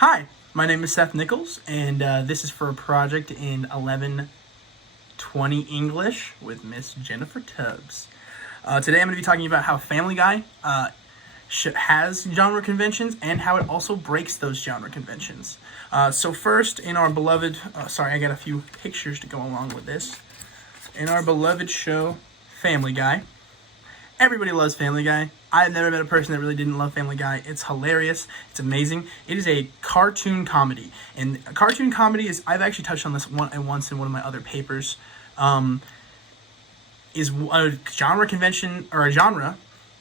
Hi, my name is Seth Nichols, and this is for a project in 1120 English with Miss Jennifer Tubbs. Today I'm going to be talking about how Family Guy has genre conventions and how it also breaks those genre conventions. So first, in our beloved, I got a few pictures to go along with this. In our beloved show, Family Guy. Everybody loves Family Guy. I've never met a person that really didn't love Family Guy. It's hilarious. It's amazing. It is a cartoon comedy. And a cartoon comedy is, I've actually touched on this once in one of my other papers, is a genre convention, or a genre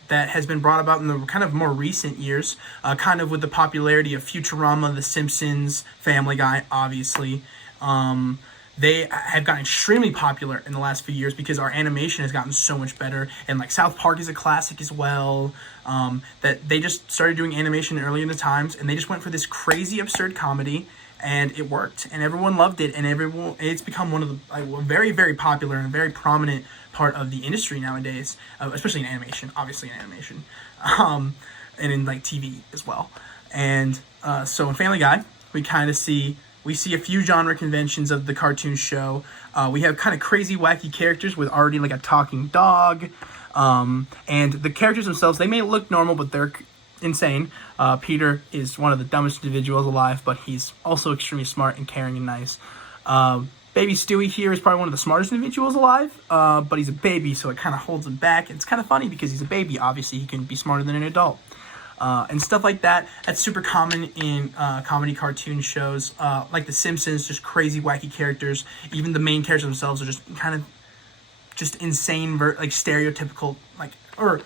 that has been brought about in the kind of more recent years, kind of with the popularity of Futurama, The Simpsons, Family Guy, obviously. They have gotten extremely popular in the last few years because our animation has gotten so much better, and like South Park is a classic as well. That they just started doing animation early in the times, and they just went for this crazy absurd comedy, and it worked, and everyone loved it, and it's become one of the very, very popular and a very prominent part of the industry nowadays, especially in animation, obviously in animation, and in like TV as well. And so in Family Guy, we see a few genre conventions of the cartoon show. We have kind of crazy, wacky characters with already like a talking dog. And the characters themselves, they may look normal, but they're insane. Peter is one of the dumbest individuals alive, but he's also extremely smart and caring and nice. Baby Stewie here is probably one of the smartest individuals alive, but he's a baby, so it kind of holds him back. It's kind of funny because he's a baby. Obviously, he can be smarter than an adult. And stuff like that. That's super common in comedy cartoon shows, like The Simpsons, just crazy, wacky characters. Even the main characters themselves are just kind of just insane, like stereotypical, or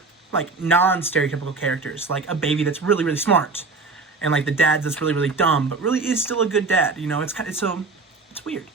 non-stereotypical characters, like a baby that's really, really smart, and like the dad that's really, really dumb, but really is still a good dad. You know, it's weird.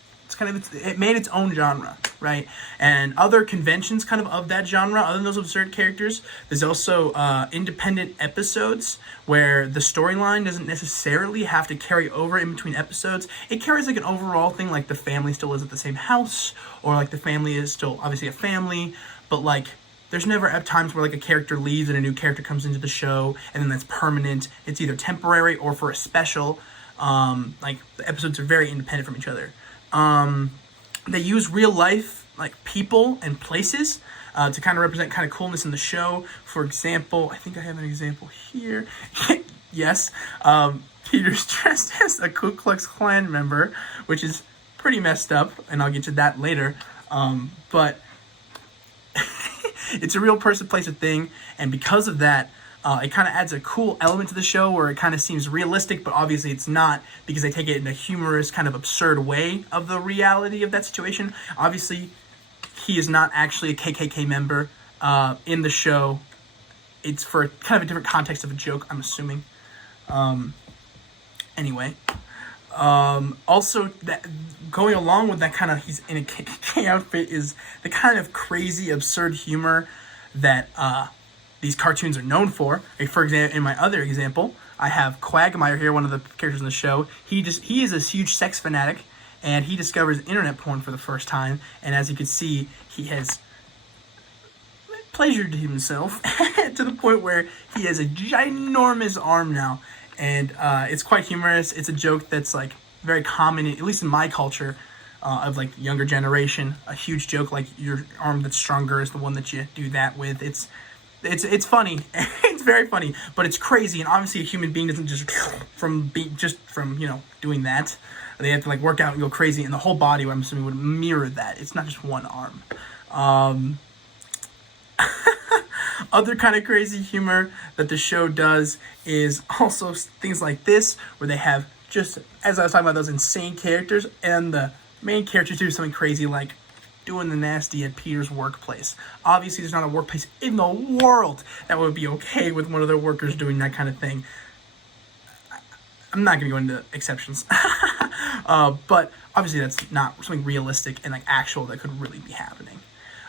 It made its own genre, right? And other conventions kind of that genre, other than those absurd characters, there's also independent episodes where the storyline doesn't necessarily have to carry over in between episodes. It carries like an overall thing, like the family still lives at the same house, or like the family is still obviously a family, but like there's never times where like a character leaves and a new character comes into the show, and then that's permanent. It's either temporary or for a special. Like the episodes are very independent from each other. They use real life, like people and places, to kind of represent kind of coolness in the show. For example, I think I have an example here. Yes, Peter's dressed as a Ku Klux Klan member, which is pretty messed up, and I'll get to that later. But it's a real person, place, a thing, and because of that, it kind of adds a cool element to the show where it kind of seems realistic, but obviously it's not, because they take it in a humorous, kind of absurd way of the reality of that situation. Obviously, he is not actually a KKK member in the show. It's for kind of a different context of a joke, I'm assuming. Anyway. Also, that going along with that kind of, he's in a KKK outfit, is the kind of crazy, absurd humor that these cartoons are known for. Like, for example, in my other example, I have Quagmire here, one of the characters in the show. He is a huge sex fanatic, and he discovers internet porn for the first time. And as you can see, he has pleasured himself to the point where he has a ginormous arm now. And it's quite humorous. It's a joke that's like very common, at least in my culture, of like younger generation. A huge joke, like your arm that's stronger is the one that you do that with. It's funny. It's very funny, but it's crazy. And obviously, a human being doesn't just from doing that. They have to like work out and go crazy, and the whole body, I'm assuming, would mirror that. It's not just one arm. Other kind of crazy humor that the show does is also things like this, where they have, just as I was talking about, those insane characters, and the main characters do something crazy like doing the nasty at Peter's workplace. Obviously, there's not a workplace in the world that would be okay with one of their workers doing that kind of thing. I'm not going to go into exceptions. But obviously, that's not something realistic and like actual that could really be happening.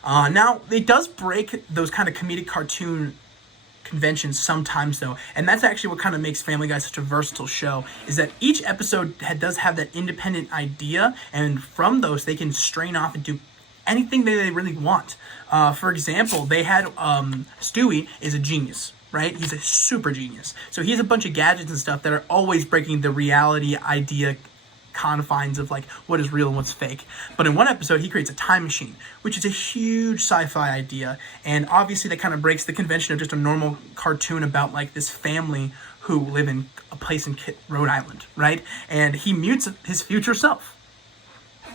Now, it does break those kind of comedic cartoon conventions sometimes, though, and that's actually what kind of makes Family Guy such a versatile show, is that each episode does have that independent idea, and from those, they can strain off and do anything that they really want. For example, they had Stewie is a genius. right? He's a super genius. So he has a bunch of gadgets and stuff that are always breaking the reality idea confines of like what is real and what's fake. But in one episode, he creates a time machine, which is a huge sci-fi idea, and obviously that kind of breaks the convention of just a normal cartoon about like this family who live in a place in Rhode Island, right? And he mutes his future self.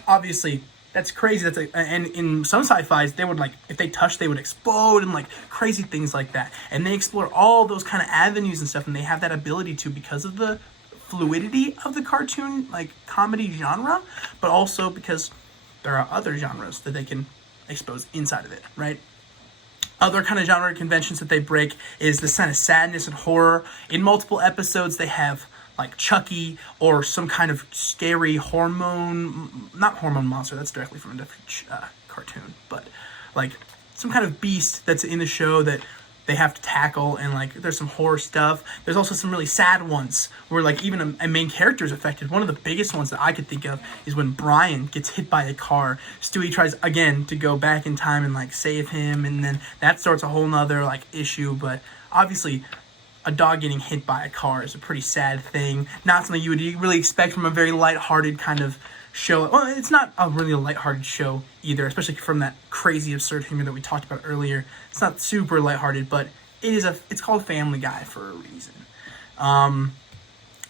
Obviously, that's crazy. And in some sci-fis, they would like, if they touch, they would explode and like crazy things like that. And they explore all those kind of avenues and stuff, and they have that ability to because of the fluidity of the cartoon, like comedy genre, but also because there are other genres that they can expose inside of it, right? Other kind of genre conventions that they break is the kind of sadness and horror. In multiple episodes, they have like Chucky or some kind of scary not hormone monster, that's directly from a different cartoon, but like some kind of beast that's in the show that they have to tackle, and like there's some horror stuff. There's also some really sad ones where like even a main character is affected. One of the biggest ones that I could think of is when Brian gets hit by a car. Stewie tries again to go back in time and like save him, and then that starts a whole nother like issue. But obviously a dog getting hit by a car is a pretty sad thing. Not something you would really expect from a very lighthearted kind of show. Well, it's not a really lighthearted show either, especially from that crazy absurd humor that we talked about earlier. It's not super lighthearted, but it's called Family Guy for a reason. And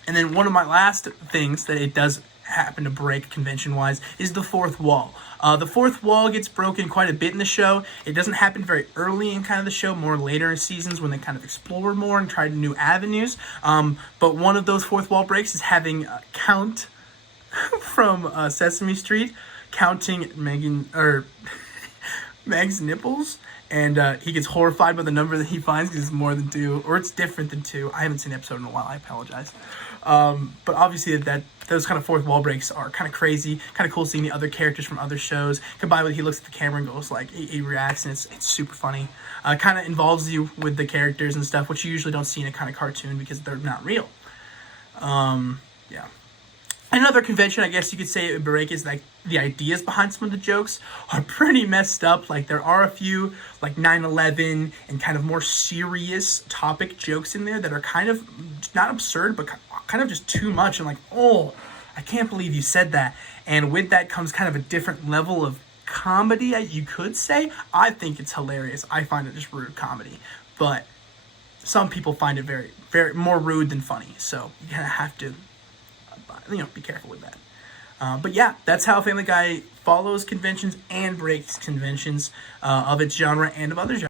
then one of my last things that it does happen to break convention-wise is the fourth wall. The fourth wall gets broken quite a bit in the show. It doesn't happen very early in kind of the show, more later in seasons when they kind of explore more and try new avenues. But one of those fourth wall breaks is having Count from Sesame Street counting Meg's nipples, and he gets horrified by the number that he finds because it's more than 2, or it's different than 2. I haven't seen the episode in a while, I apologize. But obviously those kind of fourth wall breaks are kind of crazy, kind of cool seeing the other characters from other shows, combined with he looks at the camera and goes like, he reacts, and it's super funny. Kind of involves you with the characters and stuff, which you usually don't see in a kind of cartoon because they're not real. Yeah. Another convention, I guess you could say it would break, is like the ideas behind some of the jokes are pretty messed up. Like there are a few like 9/11 and kind of more serious topic jokes in there that are kind of not absurd, but kind of just too much. And like, oh, I can't believe you said that. And with that comes kind of a different level of comedy, you could say. I think it's hilarious. I find it just rude comedy, but some people find it very, very more rude than funny. So you kind of have to, be careful with that. But yeah, that's how Family Guy follows conventions and breaks conventions of its genre and of other genres.